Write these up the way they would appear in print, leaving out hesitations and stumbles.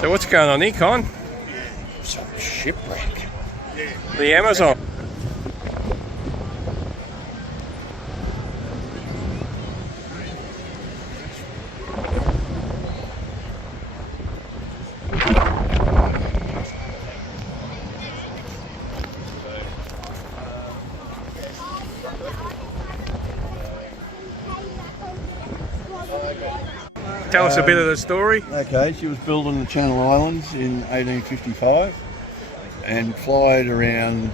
So what's going on here, Con? Some shipwreck. The Amazon. Tell us a bit of the story. Okay, she was built on the Channel Islands in 1855 and flied around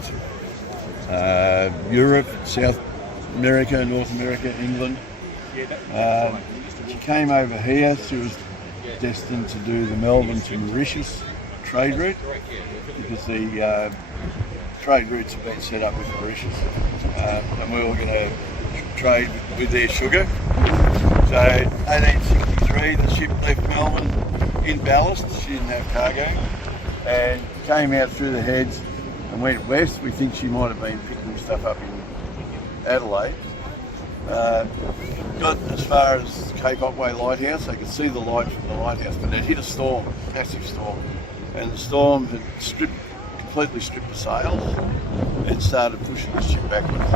Europe, South America, North America, England. She came over here. She was destined to do the Melbourne to Mauritius trade route because the trade routes have been set up with Mauritius, and we were going to trade with their sugar. So 1863 the ship left Melbourne in ballast. She didn't have cargo and came out through the heads and went west. We think she might have been picking stuff up in Adelaide. Got as far as Cape Otway Lighthouse. They could see the light from the lighthouse, but it hit a storm, massive storm, and the storm had completely stripped the sails and started pushing the ship backwards.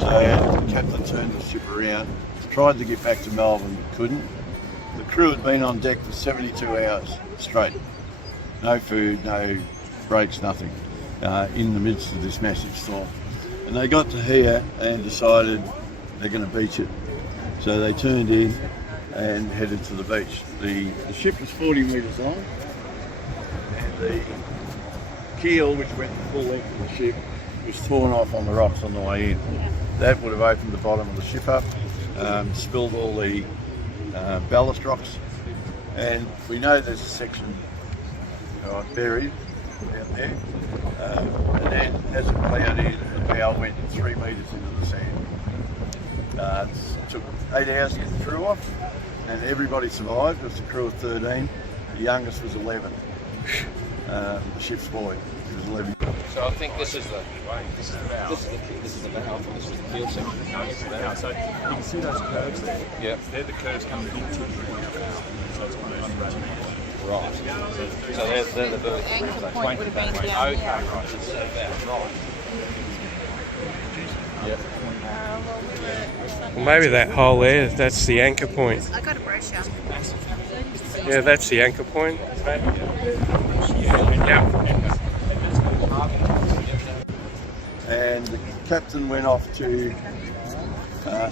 So the captain turned the ship around, tried to get back to Melbourne but couldn't. The crew had been on deck for 72 hours straight. No food, no breaks, nothing, in the midst of this massive storm. And they got to here and decided they're going to beach it. So they turned in and headed to the beach. The ship was 40 metres long, and the keel, which went the full length of the ship, was torn off on the rocks on the way in. That would have opened the bottom of the ship up, spilled all the ballast rocks, and we know there's a section buried out there, and then as it plowed in, the bow went 3 metres into the sand. It took 8 hours to get the crew off, and everybody survived. It was a crew of 13. The youngest was 11. The ship's boy, he was 11. So I think this is the bow. This is the bow. This is the keel section. No, this is the bow. So you can see those curves there. Yeah. They're the curves coming into the bow. So it's one of those unrated. Right. So they're the vertical. Anchor point would have been down Okay, here. right. It's about right. Yep. Well, maybe that hole there, that's the anchor point. I got a brochure. Yeah, that's the anchor point. Yeah. And the captain went off to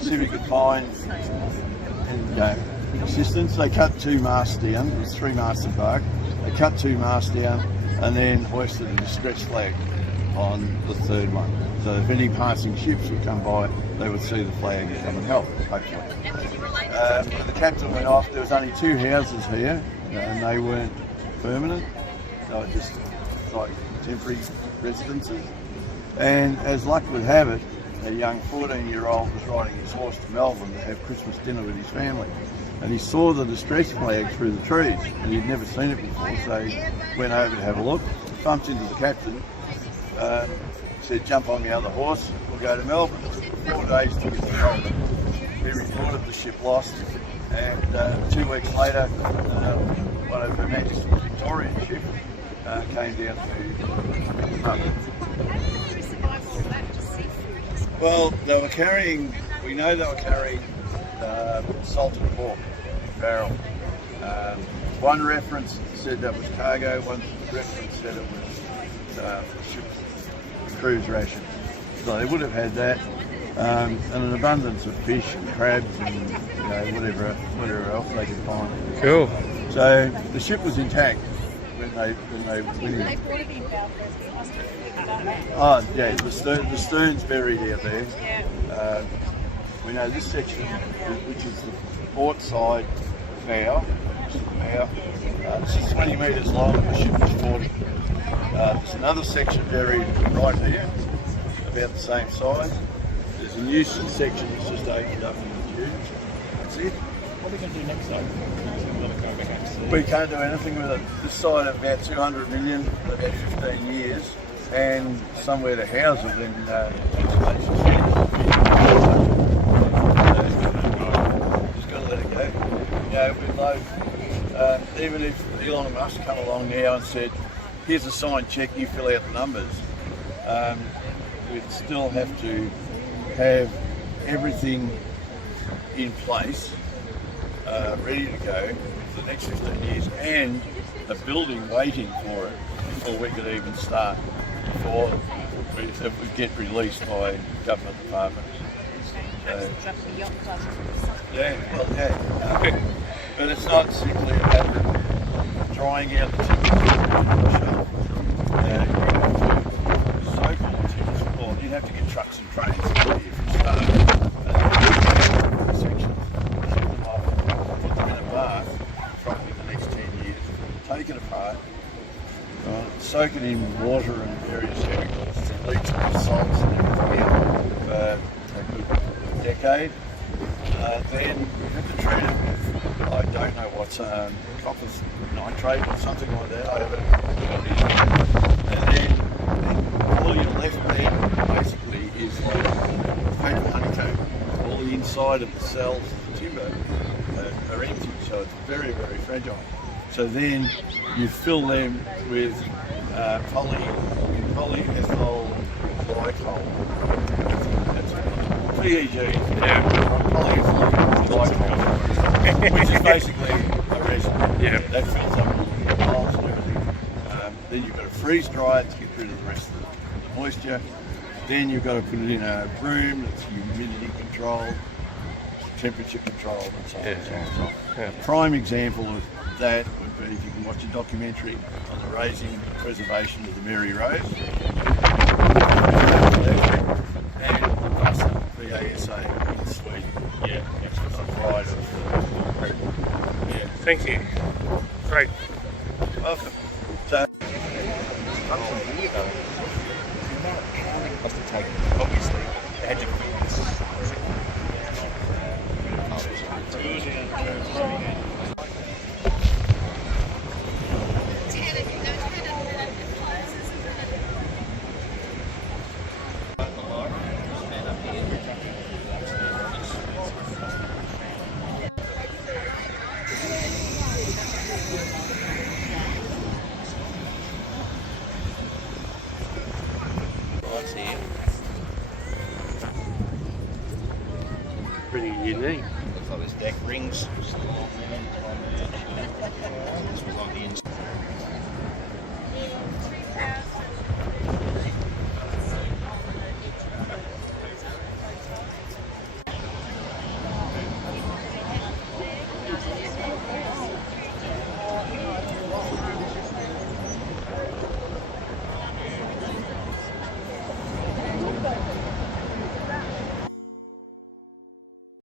Civic Pines and assistance. They cut 2 masts down. It was 3 masts of bark. They cut 2 masts down and then hoisted a distress flag on the 3rd one. So if any passing ships would come by, they would see the flag and come and help, hopefully. The captain went off. There was only 2 houses here, and they weren't permanent. They were just like temporary residences. And as luck would have it, a young 14-year-old was riding his horse to Melbourne to have Christmas dinner with his family. And he saw the distress flag through the trees, and he'd never seen it before, so he went over to have a look, bumped into the captain, said, "Jump on the other horse, we'll go to Melbourne." 4 days to get to Melbourne. He reported the ship lost, and 2 weeks later, one of Her Majesty's Victorian ships came down to Melbourne. Well, they were carrying, we know they were carrying salted pork in barrel. One reference said that was cargo, one reference said it was ship's crew's ration. So they would have had that, and an abundance of fish and crabs and whatever else they could find. Cool. So the ship was intact when they went in. Oh yeah, the stern's buried out there. We know this section, which is the port side bow, this is 20 metres long, the ship was 40. There's another section buried right here, about the same size. There's a new section that's just opened up in the tube. That's it. What are we going to do next though? We can't do anything with it. This side of about 200 million, about 15 years, and somewhere to house it in just got to let it go. With low even if Elon Musk come along now and said, here's a signed check, you fill out the numbers, we'd still have to have everything in place, ready to go for the next 15 years, and a building waiting for it before we could even start, before it would get released by government departments. Yeah, well, yeah. But it's not simply a matter of drying out the timbers on the shelf. You soak all the timbers, or you'd have to get trucks and trains if you start sections, ship them off, put them in a bath, probably the next 10 years, take it apart, soak it in water and various chemicals to leach the salts and everything out for a good decade. Then you have to treat it with, I don't know what's copper nitrate or something like that. I haven't. And then all you're left with basically is like paper honeycomb. All the inside of the cells of the timber are empty, so it's very, very fragile. So then you fill them with polyethyl glycol. That's PEG. Polyethyl glycol, which is basically a resin. Yeah. That fills up the holes and everything. Then you've got to freeze dry it to get rid of the rest of the moisture. Then you've got to put it in a room that's humidity controlled, temperature controlled, and so on and so on and so on. Yeah. A prime example of that would be if you can watch a documentary on the raising and preservation of the Mary Rose and the Vasa, VASA in Sweden. Yeah. A pride of Yeah. Thank you. Great. welcome. So, Must have taken, obviously, they had to Pretty unique. looks like there's deck rings. This was like the inside.